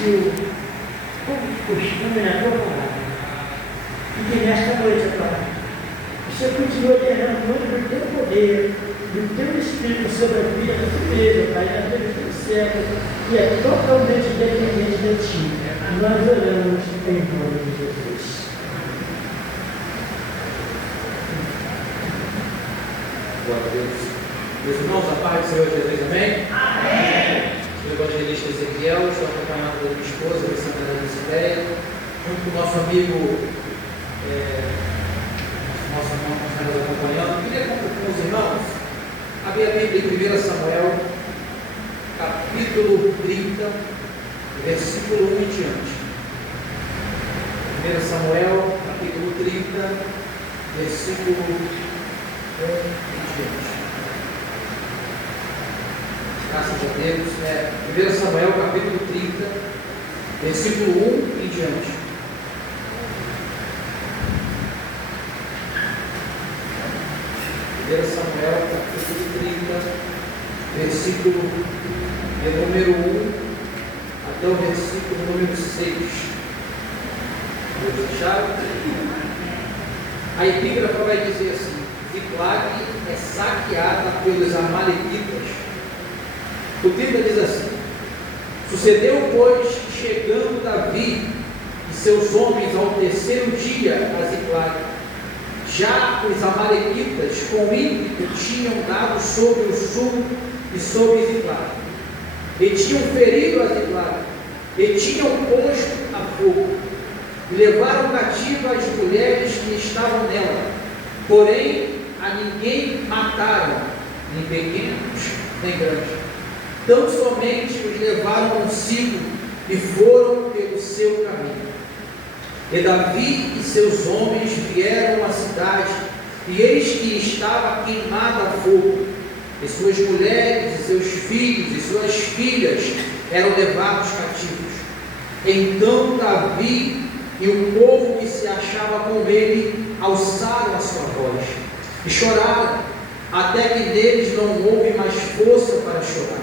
seu costume na tua palavra. E que nesta noite, Pai, o Senhor continua derramando do teu poder, do teu Espírito sobre a vida da tua igreja, Pai, na vida do céu, que é totalmente dependente de Ti. Nós oramos em nome de Jesus. Glória a Deus. Meus irmãos, a paz do Senhor Jesus, amém? Amém. Sou o evangelista Ezequiel, estou acompanhado da minha esposa, Alessandra Desideia, junto com o nosso amigo, nosso irmão que está nos acompanhando. Eu queria com os irmãos abrir a Bíblia em 1 Samuel, capítulo 30, versículo 1 em diante. 1 Samuel, capítulo 30, versículo 1 em diante. Graças a Deus. 1 Samuel, capítulo 30, versículo 1 em diante. Samuel, capítulo 30, versículo número 1 até o versículo número 6. Vamos deixar? A epígrafa vai dizer assim: Ziclag é saqueada pelos amalequitas. O 30 diz assim: Sucedeu, pois, que chegando Davi e seus homens ao terceiro dia a Ziclag, já os amalequitas com ímpeto tinham dado sobre o sul e sobre Ziclag, e tinham ferido a Ziclag, e tinham posto a fogo, e levaram cativa as mulheres que estavam nela, porém a ninguém mataram, nem pequenos nem grandes, tão somente os levaram consigo e foram pelo seu caminho. E Davi e seus homens vieram à cidade, e eis que estava queimada a fogo, e suas mulheres, e seus filhos, e suas filhas eram levados cativos. Então Davi e o povo que se achava com ele alçaram a sua voz, e choraram, até que neles não houve mais força para chorar.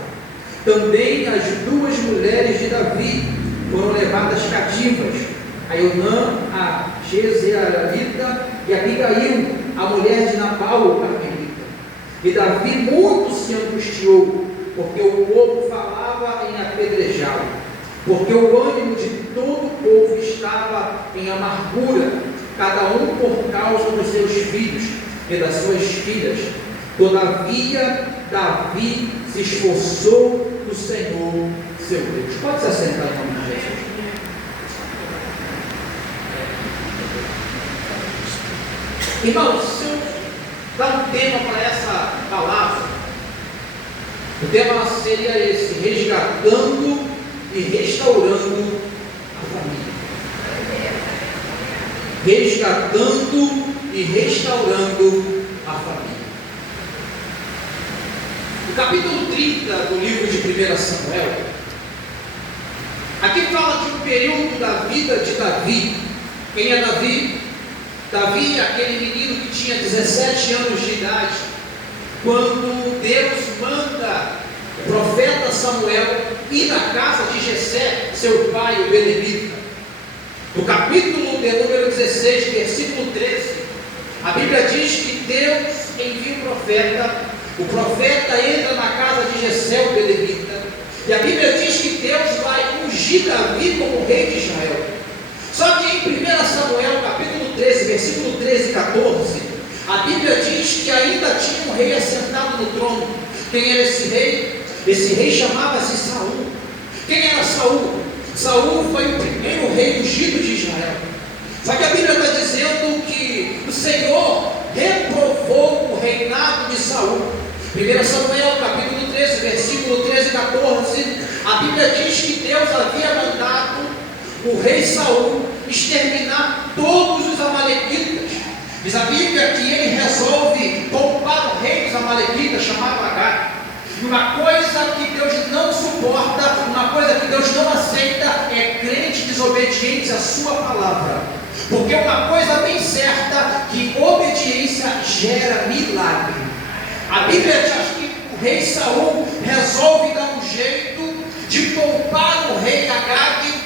Também as duas mulheres de Davi foram levadas cativas, a Eunã, a Jezreelita, e a Abigail, a mulher de Nabal, o carmelita. E Davi muito se angustiou, porque o povo falava em apedrejá-lo, porque o ânimo de todo o povo estava em amargura, cada um por causa dos seus filhos e das suas filhas. Todavia, Davi se esforçou no Senhor, seu Deus. Pode se assentar em nome de Jesus. Irmãos, se eu dar um tema para essa palavra, o tema seria esse: resgatando e restaurando a família. Resgatando e restaurando a família. O capítulo 30 do livro de 1 Samuel, aqui fala de um período da vida de Davi. Quem é Davi? Davi é aquele menino que tinha 17 anos de idade, quando Deus manda o profeta Samuel ir na casa de Jessé, seu pai, o belemita. No capítulo de número 16, versículo 13, a Bíblia diz que Deus envia o profeta entra na casa de Jessé, o belemita, e a Bíblia diz que Deus vai ungir Davi como rei de Israel. Só que em 1 Samuel, capítulo 13, versículo 13 e 14, a Bíblia diz que ainda tinha um rei assentado no trono. Quem era esse rei? Esse rei chamava-se Saul. Quem era Saul? Saul foi o primeiro rei ungido de Israel. Só que a Bíblia está dizendo que o Senhor reprovou o reinado de Saul. 1 Samuel, capítulo 13, versículo 13 e 14, a Bíblia diz que Deus havia mandado o rei Saul exterminar todos os amalequitas. Diz a Bíblia que ele resolve poupar o rei dos amalequitas, chamado Agag. E uma coisa que Deus não suporta, uma coisa que Deus não aceita, é crente desobediente à sua palavra. Porque uma coisa bem certa, que obediência gera milagre. A Bíblia diz que o rei Saul resolve dar um jeito de poupar o rei Agag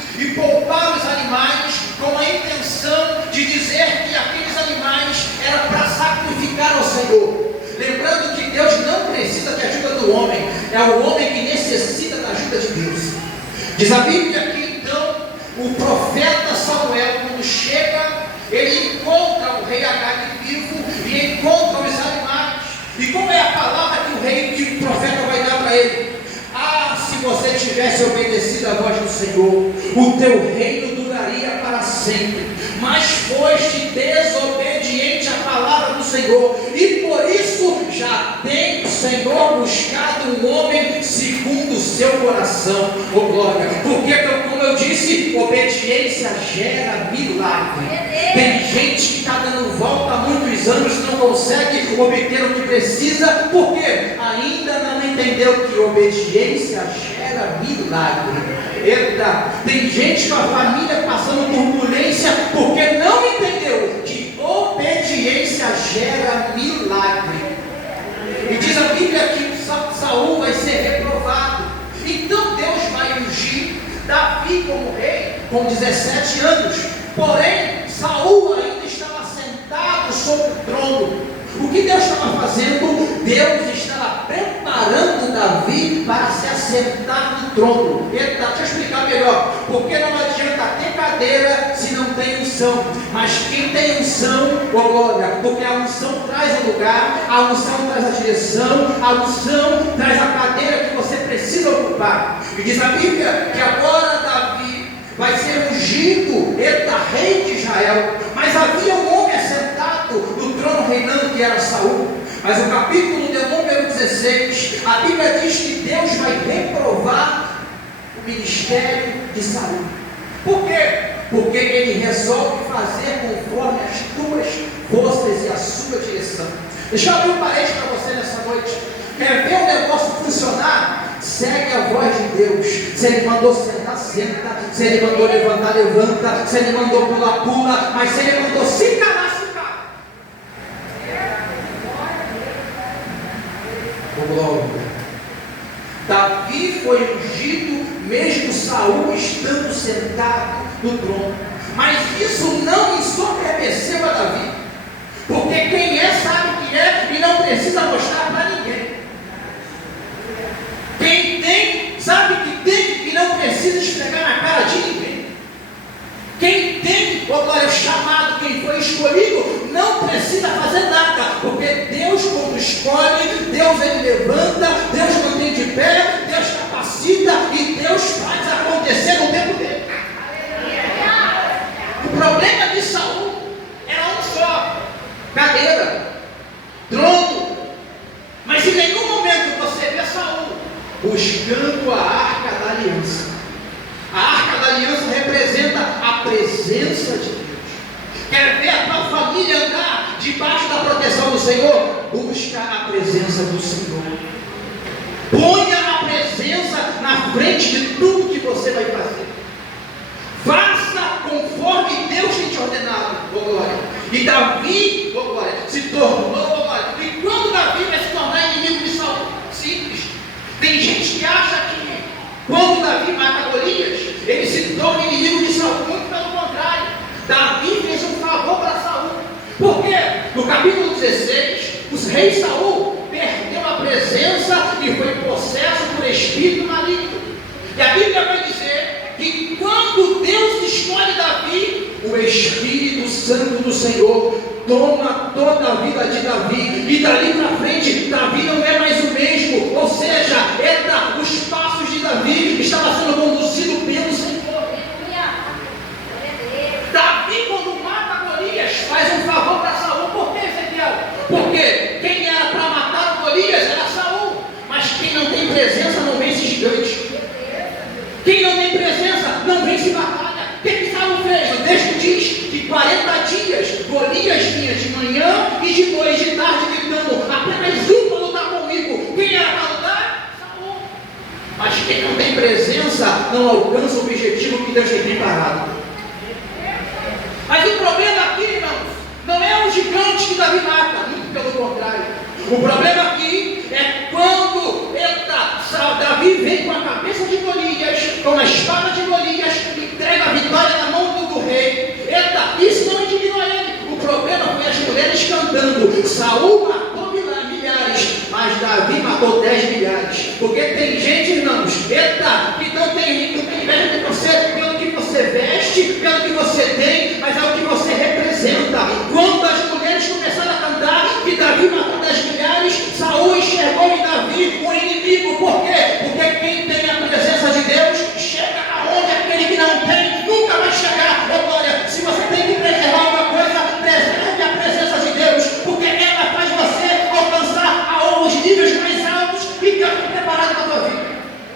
Diz a Bíblia que então o profeta Samuel, quando chega, ele encontra o rei Agag vivo e encontra os animais. E qual é a palavra que o profeta vai dar para ele? Ah, se você tivesse obedecido à voz do Senhor, o teu reino duraria para sempre. Mas foste desobediente à palavra do Senhor, e por isso já tem o Senhor buscado um homem segundo o seu coração. Oh glória! Porque, como eu disse, obediência gera milagre. Tem gente que está dando volta há muitos anos e não consegue obter o que precisa, porque ainda não entendeu que obediência gera milagre. Eita, tem gente com a família passando turbulência porque não entendeu que obediência gera milagre. E diz a Bíblia que Saul vai ser reprovado. Então Deus vai ungir Davi como rei com 17 anos. Porém, Saul ainda estava sentado sobre o trono. O que Deus estava fazendo? Deus estava preparando Davi para se assentar no trono. Eita, deixa eu explicar melhor. Porque não adianta ter cadeira se não tem unção. Mas quem tem unção, oh glória, porque a unção traz o lugar, a unção traz a direção, a unção traz a cadeira que você precisa ocupar. E diz a Bíblia que agora Davi vai ser ungido, eita, rei de Israel. Mas havia um homem assentado no trono reinando, que era Saul. Mas o capítulo de número 16, a Bíblia diz que Deus vai reprovar o ministério de Saul. Por quê? Porque ele resolve fazer conforme as tuas forças e a sua direção. Deixa eu abrir um parede para você nessa noite. Quer ver o negócio funcionar? Segue a voz de Deus. Se Ele mandou sentar, senta. Se Ele mandou levantar, levanta. Se Ele mandou pular, pula. Mas se Ele mandou se calar, se cala. Oh, glória. Davi foi ungido, mesmo Saul estando sentado no trono. Mas isso não ensoberbeceu a Davi. Porque quem é sabe que é e não precisa mostrar para ninguém. Quem tem, sabe que tem e não precisa esfregar na cara de ninguém. Quem tem, agora o chamado, quem foi escolhido, não precisa fazer nada. Porque Deus, quando escolhe, Deus ele levanta, Deus mantém de pé, Deus capacita e Deus faz acontecer no tempo dele. O problema de Saul era um só: cadeira, trono. Mas em nenhum momento você vê Saul buscando a arca da aliança. A arca da aliança representa a presença de Deus. Quer ver a tua família andar debaixo da proteção do Senhor? Busca a presença do Senhor. Ponha a presença na frente de tudo que você vai fazer. Faça conforme Deus tem te ordenado, oh glória. E Davi, oh glória, se tornou, oh glória. E quando Davi vai se tornar inimigo de Saul? Simples. Tem gente que acha que quando Davi mata Golias, ele se torna inimigo de Saul. Muito pelo contrário. Davi fez um favor para Saul. Por quê? No capítulo 16, o rei Saul perdeu a presença e foi possesso por espírito maligno. E a Bíblia vai dizer que quando Deus escolhe Davi, o Espírito Santo do Senhor toma toda a vida de Davi, e dali para frente, Davi não é mais o mesmo. Ou seja, os passos de Davi estavam sendo conduzidos pelo Senhor. Davi, quando mata Golias, faz um favor para Saul. Por que, Ezequiel? Porque quem era para matar o Golias era Saul. Mas quem não tem presença não vence gigante. Quem não tem presença não vence batalha. O que Saul fez? O texto diz que 40 dias Golias vinha de manhã e de noite, de tarde, gritando: apenas um para lutar comigo. Quem era para lutar? Saul. Mas quem não tem presença não alcança o objetivo que Deus tem preparado. Mas o problema aqui, irmãos, não é o gigante que Davi mata, muito pelo contrário. O problema aqui é quando Davi vem com a cabeça de Golias, com a espada de Golias, entrega a vitória na mão do rei. Isso não indignou ele. O problema foi as mulheres cantando: Saul matou milhares, mas Davi matou 10 milhares. Porque tem gente, irmãos, que não tem